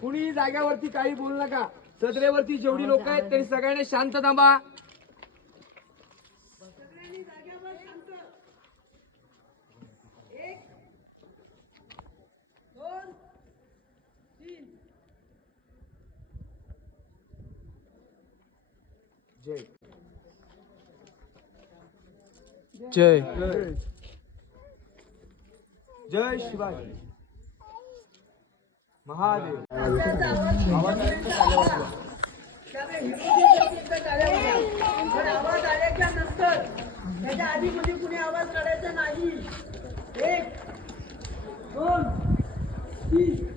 कुणी जाग्यावरती काही बोलू नका. सदरेवरती जेवढी लोक आहेत त्यांनी सगळ्यांनी शांत थांबा. जय जय जय जय शिवाजी महादेव. आवाज आल्याच्या नंतर त्याच्या आधी मध्ये कुणी आवाज काढायचा नाही. 1 2 3